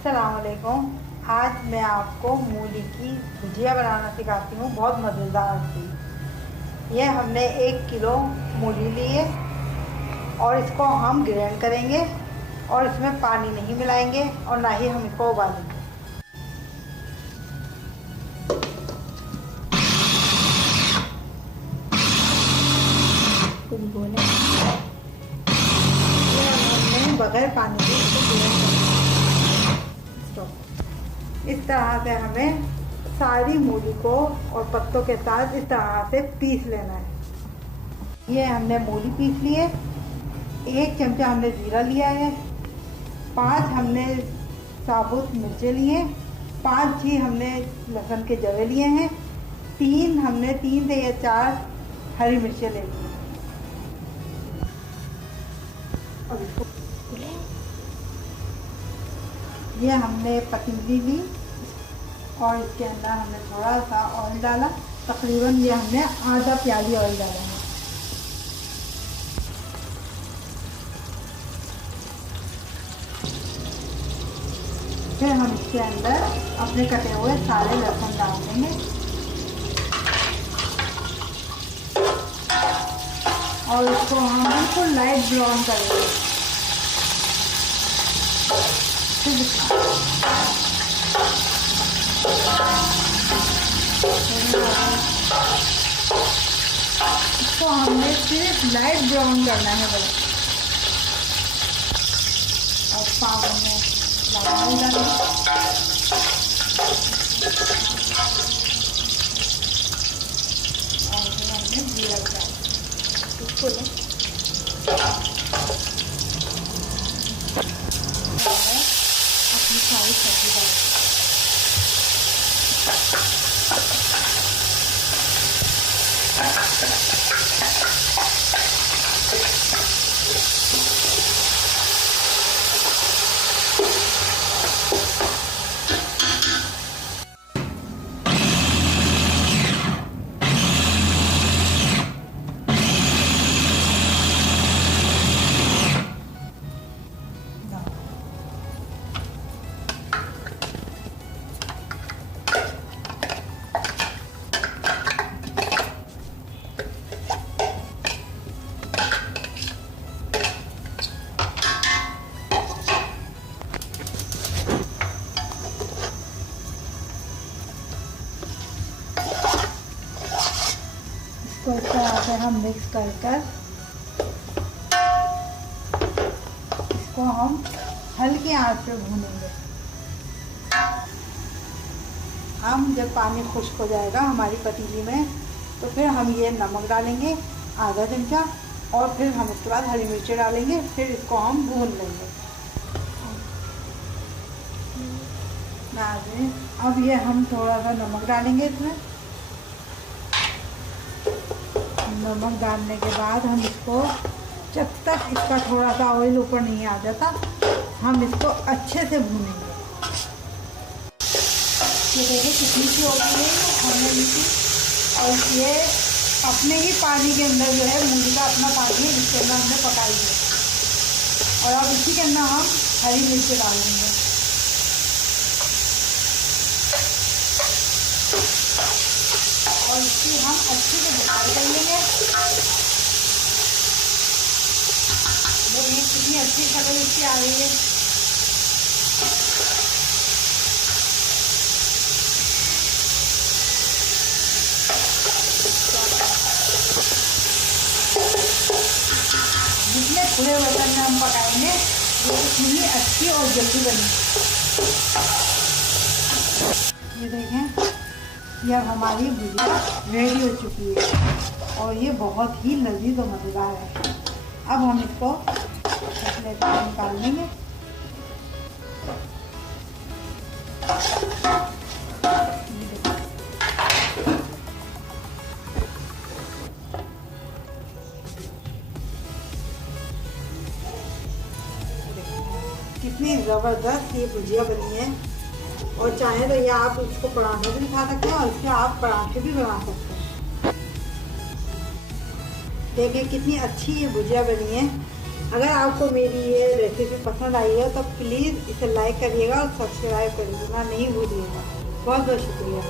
अस्सलाम वालेकुम। आज मैं आपको मूली की भुजिया बनाना सिखाती हूँ, बहुत मज़ेदार सी। ये हमने 1 किलो मूली ली है और इसको हम ग्राइंड करेंगे और इसमें पानी नहीं मिलाएंगे और ना ही हम इसको उबालेंगे। कुछ बोले हमने बगैर पानी के इसको ग्राइंड करना है। इस तरह से हमें सारी मूली को और पत्तों के साथ इस तरह से पीस लेना है। ये हमने मूली पीस ली है। 1 चमचा हमने जीरा लिया है। 5 हमने साबुत मिर्चें लिए। 5 ही हमने लहसुन के जवे लिए हैं। 3 से या 4 हरी मिर्चें ले ली। और इसको ये हमने पतीली ली और इसके अंदर हमने थोड़ा सा ऑयल डाला। तकरीबन ये हमने आधा प्याली ऑयल डाला है। फिर हम इसके अंदर अपने कटे हुए सारे लहसुन डाल देंगे और इसको हम बिल्कुल लाइट ब्राउन करेंगे। इसको हमने सिर्फ लाइट ब्राउन करना है बस। और पाव में लगाने डालेंगे और फिर हमने जीरा डाला। इसको अपनी सारी सब्जी डाल इसको इस तरह से हम मिक्स कर इसको हम हल्की आंच पे भूनेंगे। हम जब पानी खुश्क हो जाएगा हमारी पतीली में तो फिर हम ये नमक डालेंगे आधा चमचा और फिर हम इसके बाद हरी मिर्ची डालेंगे। फिर इसको हम भून लेंगे। अब ये हम थोड़ा सा नमक डालेंगे इसमें। नमक डालने के बाद हम इसको जब तक इसका थोड़ा सा ऑयल ऊपर नहीं आ जाता हम इसको अच्छे से भूनेंगे। ये देखिए कितनी सी हो गई है हमने इसी और ये अपने ही पानी के अंदर जो है मूली का अपना पानी है जिसके अंदर हमने पकाई है। और अब इसी के अंदर हम हरी मिर्ची डाल देंगे। और इसकी हम अच्छे से बुनाई कर लेंगे। देखिए कितनी अच्छी कलर इसकी आ रही है। जितने खुले बर्तन में हम पकाएंगे वो उतनी ही अच्छी और जल्दी बनेगी। ये देखें ये अब हमारी भुजिया रेडी हो चुकी है और ये बहुत ही लजीज और मज़ेदार है। अब हम इसको प्लेट में निकाल लेंगे। कितनी ज़बरदस्त ये भुजिया बनी है। और चाहे तो ये आप इसको पराठा भी खा सकते हैं और इसके आप पराठे भी बना सकते हैं। देखिए कितनी अच्छी ये भुजिया बनी है। अगर आपको मेरी ये रेसिपी पसंद आई है तो प्लीज़ इसे लाइक करिएगा और सब्सक्राइब करिएगा नहीं भूलिएगा। बहुत बहुत शुक्रिया।